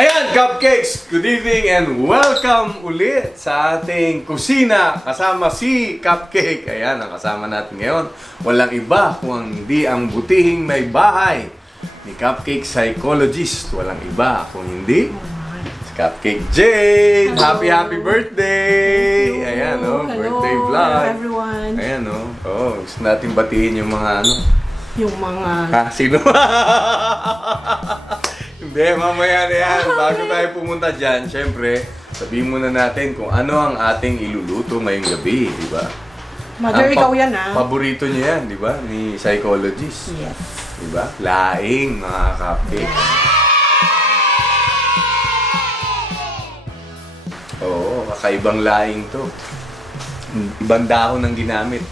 Ayan, Cupcakes! Good evening and welcome ulit sa ating kusina kasama si Cupcake. Ayan, ang kasama natin ngayon. Walang iba kung hindi ang butihing may bahay ni Cupcake Psychologist. Walang iba kung hindi si Cupcake Jade. Happy birthday! Ayan, oh, birthday vlog. Hello everyone. Ayan, oh, gusto natin batiin yung mga Yung mga... Ha? Sino? Hindi, mamaya na yan. Bago tayo pumunta dyan, syempre, sabihin muna natin kung ano ang ating iluluto ngayong gabi, di ba? Mother, ikaw yan, ha? Paborito niya yan, di ba? Ni Psychologist. Yes. Di ba? Laing, mga cupcake. Oo, kakaibang laing to. Ibang dahon ang ginamit.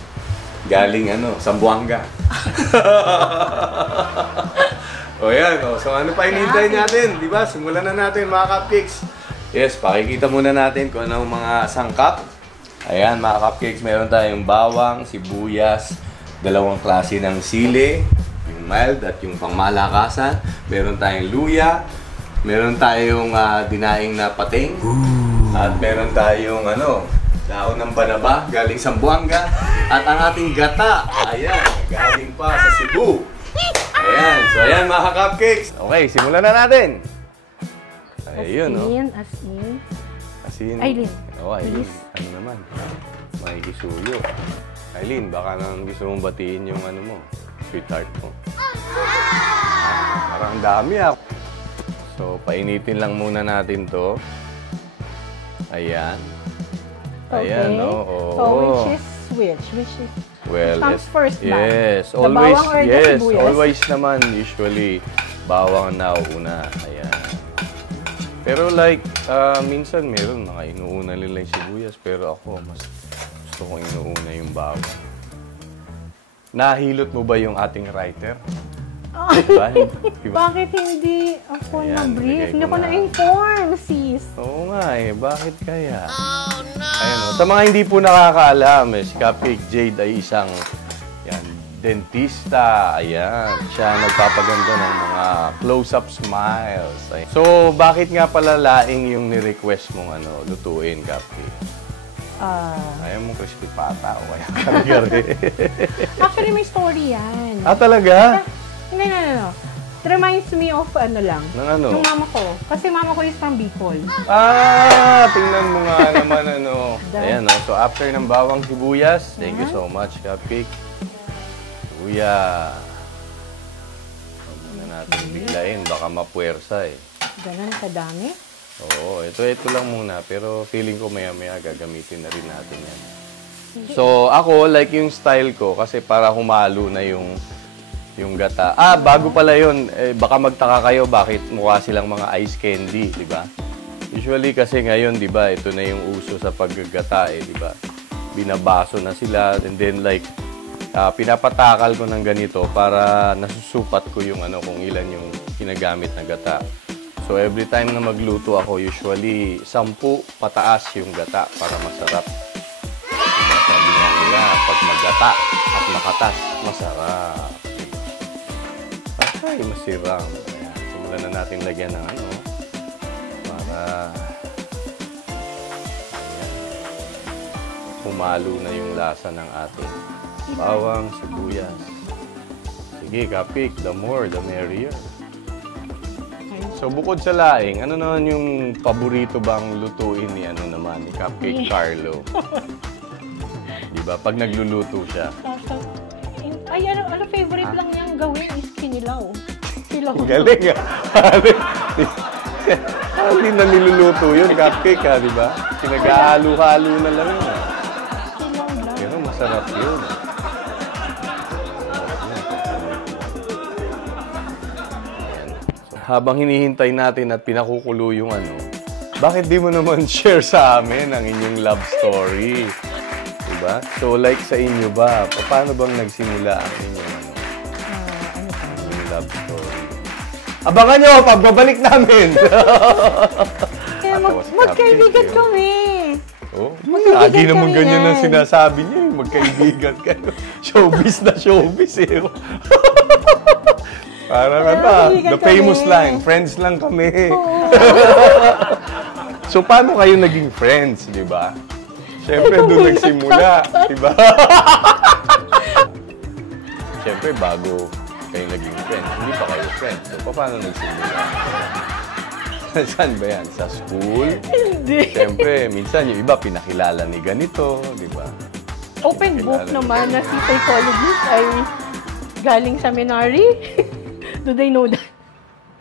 Galing, Sambuanga. O yan, so ano pa hinihintay natin, di ba? Simulan na natin mga cupcakes. Yes, pakikita muna natin kung anong mga sangkap. Ayan mga cupcakes, meron tayong bawang, sibuyas, dalawang klase ng sili, yung mild at yung pangmalakasan. Meron tayong luya, meron tayong dinaing na pating, at meron tayong dahon ng banaba, galing Sambuanga, at ang ating gata, ayan, galing pa sa Cebu. Ayan, so ayan mga cupcakes. Okay, simulan na natin. Ayun, Asin. Aileen. Aileen. Ano naman? May isuyo. Aileen, baka nang gusto mong batiin yung sweetheart mo. Parang dami So, painitin lang muna natin to. Ayan. Ayan, So, which is... Well, comes first ba? Yes, the always, bawang or the yes, sibuyas? always naman, usually, bawang na una, ayan. Pero like, minsan meron mga inuuna nila yung sibuyas, pero ako, mas gusto kong inuuna yung bawang. Nahilot mo ba yung ating writer? Diba? Bakit hindi ako na-brief? Hindi ko ko na-inform, sis. Oo nga bakit kaya? Oh no! Ayan sa mga hindi po nakakaalam, si Cupcake Jade ay isang dentista. Ayan, siya nagpapaganda ng mga close-up smiles. Ayan. So, bakit nga pala laing yung ni-request mong lutuin, Cupcake? Ayaw mo crispy pata o kaya kargari. Actually, may story yan. Talaga? No. It reminds me of Ng Yung mama ko. Kasi mama ko is from Bicol. Tingnan mo nga naman Ayan so after ng bawang sibuyas, thank you so much, Cupcake. Luya. Huwag muna natin biglayin, baka mapuwersa Ganun kadami? Oo, ito lang muna. Pero feeling ko maya-maya gagamitin na rin natin yan. So ako, like yung style ko, kasi para humalo na yung gata. Bago pala yun, baka magtaka kayo bakit mukha silang mga ice candy, di ba? Usually kasi ngayon, di ba, ito na yung uso sa paggagata, di ba? Binabaso na sila, and then like, pinapatakal ko ng ganito para nasusupat ko yung kung ilan yung ginagamit na gata. So every time na magluto ako, usually 10 pataas yung gata para masarap. Sabi nga nila, pag maggata at makatas, masarap. Ay, masirang. Ayan. Simulan na natin lagyan ng para humalo na yung lasa ng ating bawang, sibuyas. Sige, Cupcake, the more, the merrier. So, bukod sa laing, ano naman yung paborito bang lutuin ni ni Cupcake Carlo? Diba? Pag nagluluto siya. Ay, favorite lang niyang gawin is kinilaw. Galing Hindi na niluluto yun, Cupcake di ba? Pinag-halo-halo na lang yun. Pero masarap yun. So, habang hinihintay natin at pinakukulo yung bakit di mo naman share sa amin ang inyong love story? Diba? So, like sa inyo ba, paano bang nagsimula ang inyong love story? Abangan nyo, pagbabalik namin! Magkaibigan kami! Lagi naman ganyan ang sinasabi niyo, magkaibigan kayo. Showbiz na showbiz Parang the famous line, friends lang kami. So, paano kayo naging friends, di ba? Siyempre, doon nagsimula, di ba? Siyempre, bago kayo naging friends, hindi pa kayo friends. So, paano nagsimula? Saan ba yan? Sa school? Hindi. Siyempre, minsan yung iba pinakilala ni ganito, di ba? Open book naman na si psychologist ay galing seminary. Do they know that?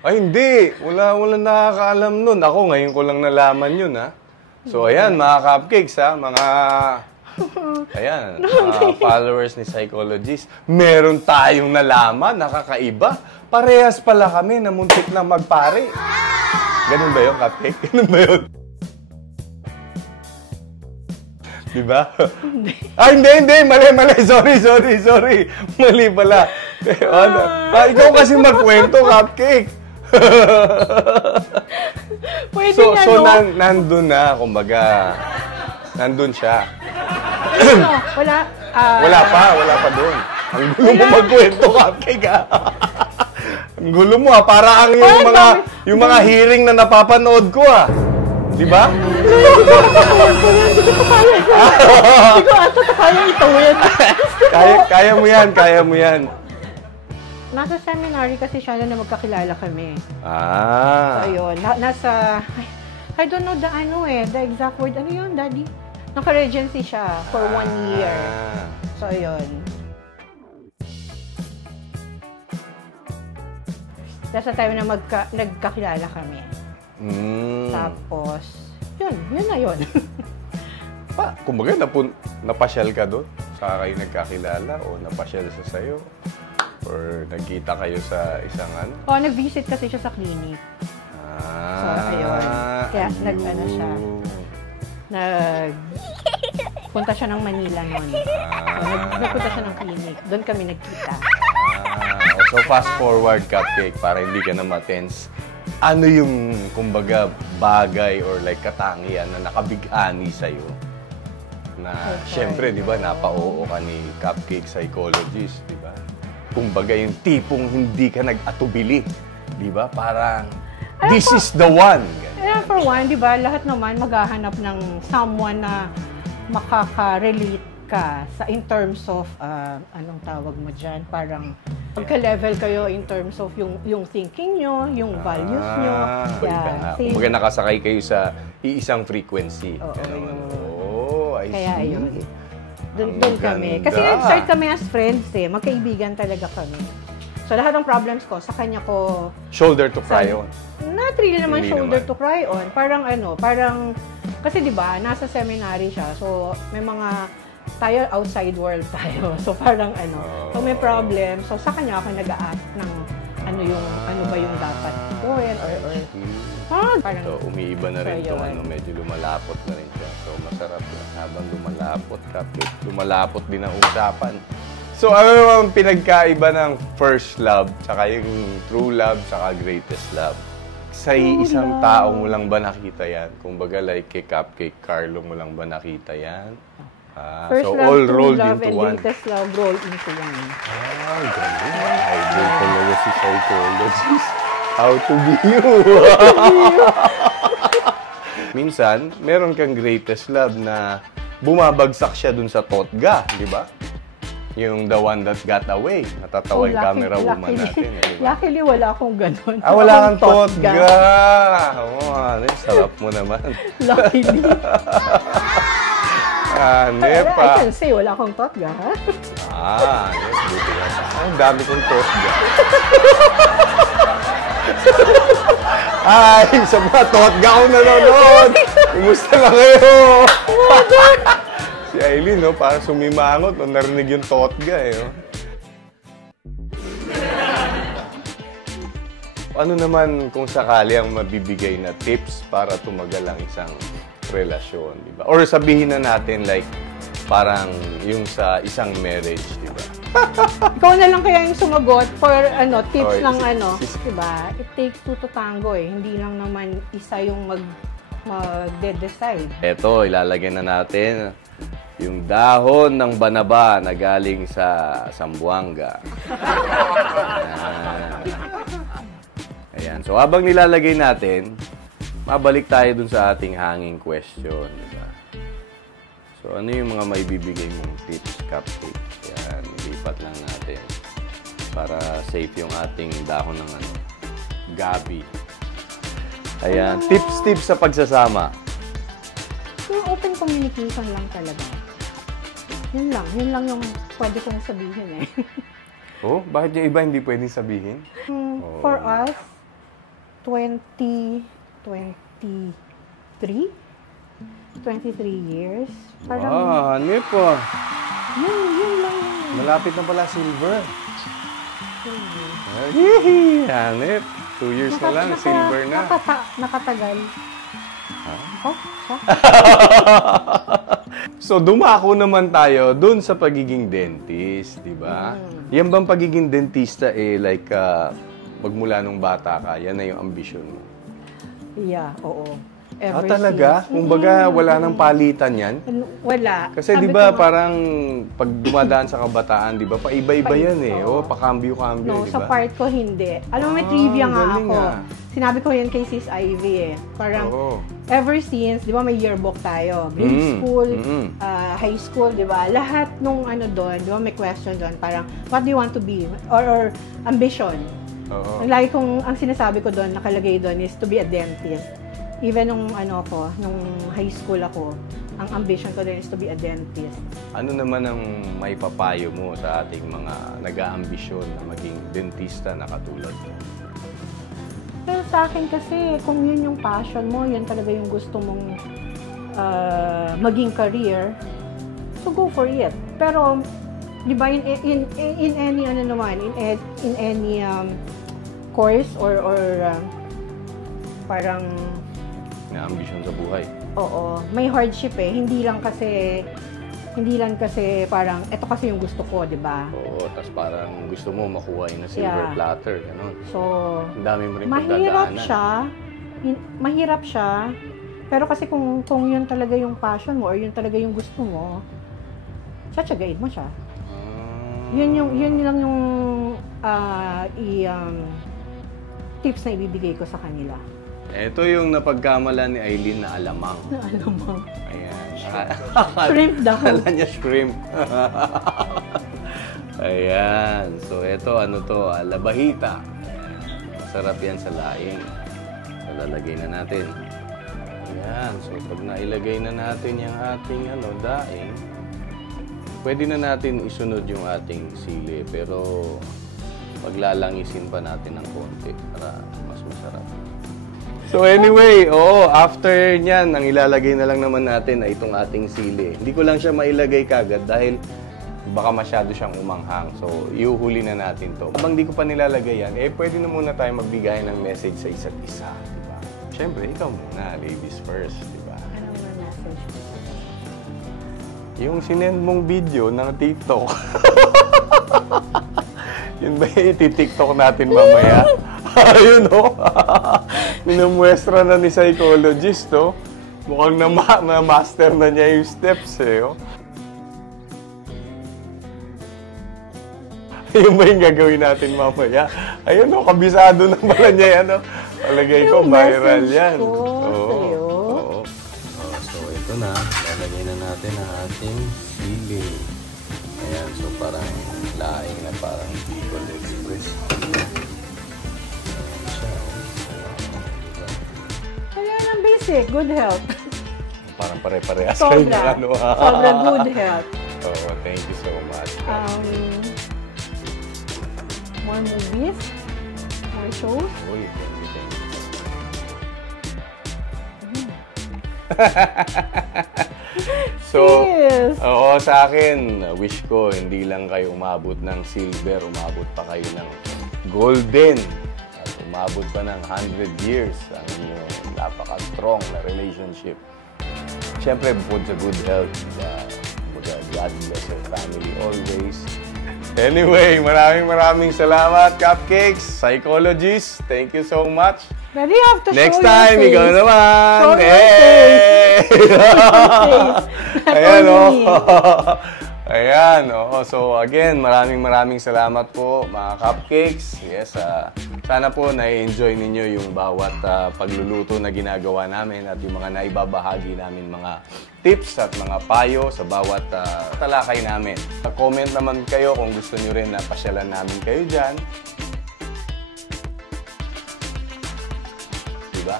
Ay, hindi. Wala nakakaalam nun. Ako, ngayon ko lang nalaman yun, ha? So, ayan, mga cupcakes, ha? Ayan, mga followers ni psychologist. Meron tayong nalaman, nakakaiba. Parehas pala kami na muntik na magpare. Ganun ba yun, cupcake? Ganun ba yun? Diba? Hindi. Mali. Sorry. Mali pala. Ikaw kasi magkwento, cupcake. Pwede so nandun na, kumbaga. Nandun siya. Wala. Wala pa doon. Ang gulo mo magkwento, cupcake, ha? Ang gulo mo, ha? Para ang yung mga hearing na napapanood ko, ha? Di ba? Hindi ko kaya itawid. Kaya mo yan. Nasa seminary kasi siya na magkakilala kami. Ah. So, ayun. Nasa, I don't know the exact word. Ano yun, Daddy? Naka-regency siya for 1 year. So, ayun. Nasa time na nagkakilala kami. Tapos, yun na yun. Kumbaga, napasyal ka doon? Saka kayo nagkakilala o napasyal siya sa'yo? Or nagkita kayo sa isang ano? Nag-visit kasi siya sa clinic. So, ayun. Kaya nag-ano siya. Punta siya ng Manila noon. So, nagpunta siya ng clinic. Doon kami nagkita. So, fast forward, cupcake, para hindi ka na matense. Ano yung, kumbaga, bagay or like katangian na nakabighani sa'yo? Na, syempre, di ba, napa-oo ka ni cupcake psychologist, di ba? Kumbaga, yung tipong hindi ka nag-atubili, di ba? Parang, this is the one. For one, di ba, lahat naman maghahanap ng someone na makaka-relate ka in terms of, anong tawag mo dyan, parang magka-level kayo in terms of yung thinking nyo, yung values nyo. Kumbaga nakasakay kayo sa iisang frequency. I see. Kaya ayun. Doon kami. Kasi nag-start kami as friends magkaibigan talaga kami. So lahat ng problems ko, sa kanya ko... Shoulder to cry on? Not really naman shoulder to cry on. Parang, kasi di ba nasa seminary siya. So may mga... tayo outside world tayo. So parang so may problem. So sa kanya ako nag-a-ask ng ano ba yung dapat gawin or parang so umiiba na rin itong medyo lumalapot na rin siya. So masarap lang habang lumalapot din ang usapan. So ano naman pinagkaiba ng first love tsaka yung true love tsaka greatest love? Sa isang tao mo lang ba nakita yan? Kumbaga like kay Cupcake Carlo mo lang ba nakita yan? First so love, all true rolled love, into and one. greatest love roll into one. Ganun. Idol talaga si psychologist. How to be you. Minsan, meron kang greatest love na bumabagsak siya dun sa totga, di ba? Yung the one that got away. Natatawa yung camera woman natin. Luckily, wala akong ganun. Wala kang totga. Sarap mo naman. Luckily. Nepa. I can say, wala akong totga, ha? Yes, buti nga. Ang dami kong totga. Ay, sa mga totga ko nanonood. Kumusta na kayo? Si Aileen, parang sumimangot. Narinig yung totga, Ano naman kung sakali ang mabibigay na tips para tumagal ang isang relasyon, di ba? Or sabihin na natin like parang yung sa isang marriage, di ba? Ikaw na lang kaya yung sumagot for tips ng di ba? It takes two to tango Hindi lang naman isa yung mag-decide. Eto, ilalagay na natin yung dahon ng banaba na galing sa Zamboanga. So, habang nilalagay natin, mabalik tayo dun sa ating hanging question. Diba? So, ano yung mga maibibigay mong tips, cupcakes? Yan, ilipat lang natin para safe yung ating dahon ng gabi. Ayan, tips sa pagsasama. Yung open communication lang talaga. Yun lang yung pwede kong sabihin eh. Oh, bakit yung iba hindi pwedeng sabihin? For us, 23 years. Parang, Hanip po. Yun lang. Malapit na pala silver. Hihi, hanip. 2 years na lang, silver na. Nakatagal. Oh, So, dumako naman tayo dun sa pagiging dentist, di ba? Yan bang pagiging dentista like magmula nung bata ka, yan na yung ambisyon mo? Yeah, oo. Talaga? Kumbaga, wala nang palitan yan? Wala. Kasi di ba parang pag dumadaan sa kabataan, di ba, paiba-iba yan eh. Oo. Pakambyo-kambyo, No, di sa ba? part ko hindi. Alam mo, may trivia nga galing ako. ah. Sinabi ko yun kay Sis Ivy eh. Parang, ever since, di ba may yearbook tayo. Grade school, high school, di ba? Lahat nung doon, di ba may question doon, parang, what do you want to be? Or ambition. Oo. Lagi kong, ang sinasabi ko doon, nakalagay doon is to be a dentist. Even nung nung high school ako, ang ambition ko din is to be a dentist. Ano naman ang may papayo mo sa ating mga nag-aambisyon na maging dentista na katulad mo? Pero sa akin kasi, kung yun yung passion mo, yun talaga yung gusto mong maging career, so go for it. Pero, di ba, in any in any course or parang Na ambisyon sa buhay. oo, may hardship eh. Hindi lang kasi parang ito kasi yung gusto ko, 'di ba? Oo, tapos parang gusto mo makuha yung silver platter, gano'n. So, Ang dami mo rin mahirap pagdadaanan. mahirap siya. Pero kasi kung yun talaga yung passion mo or yun talaga yung gusto mo, tsatsagain mo siya. Yun lang yung tips na ibibigay ko sa kanila. Ito yung napagkamala ni Aileen na alamang. Alamang. Ayan. Shrimp daw. Kala niya shrimp. Ayan. So, ito, labahita. Ayan. Masarap yan sa laing. So, lalagay na natin. Ayan. So, pag nailagay na natin yung ating daing, pwede na natin isunod yung ating sili. Pero, paglalangisin pa natin ng konti para mas masarap. So anyway, after nyan, ang ilalagay na lang naman natin ay itong ating sili. Hindi ko lang siya mailagay kagad dahil baka masyado siyang umanghang. So, iuhuli na natin to. Habang di ko pa nilalagay yan, pwede na muna tayo magbigay ng message sa isa't isa. Diba? Siyempre, ikaw muna, ladies first. Diba? Ano naman message? Yung sinend mong video ng TikTok. Yun ba yung iti-TikTok natin mamaya? Ayun minumuestra na ni psychologist, Mukhang na-master na niya yung steps, Ayun ba yung gagawin natin mamaya? Ayun, kabisado na pala niya yan, Palagay ko, viral yan. Oo. So, ito na. Lalagay na natin ang ating sili. Ayan, so parang laing na parang Bicol Express. Basic, good health. Parang pare-parehas kayo ng Sobra good health. Oh, thank you so much. More movies? More shows? Uy, thank you. So, sa akin, wish ko hindi lang kayo umabot ng silver, umabot pa kayo ng golden. At umabot pa ng 100 years ang inyong napaka-strong na relationship. Siyempre, bukod sa good health, God bless your family always. Anyway, maraming salamat, Cupcakes, Psychologist. Thank you so much. But you have to Next show time, your face. ikaw naman. Show your face. Ayan, Ayan, oo. So again, maraming salamat po mga cupcakes. Yes, sana po na-enjoy ninyo yung bawat pagluluto na ginagawa namin at yung mga naibabahagi namin mga tips at mga payo sa bawat talakay namin. Comment naman kayo kung gusto nyo rin na pasyalan namin kayo dyan. Diba?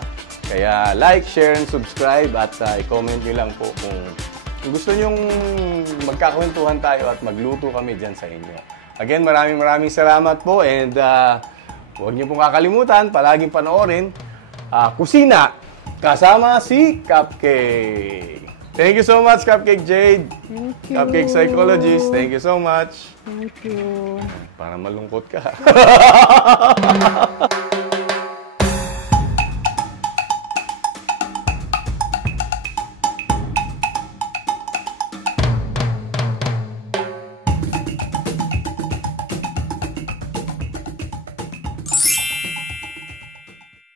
Kaya like, share, and subscribe at i-comment nyo lang po kung gusto nyong magkakwentuhan tayo at magluto kami dyan sa inyo. Again, maraming salamat po and huwag niyo pong kakalimutan, palaging panoorin Kusina kasama si Cupcake. Thank you so much, Cupcake Jade. Thank you. Cupcake Psychologist, thank you so much. Thank you. Para malungkot ka.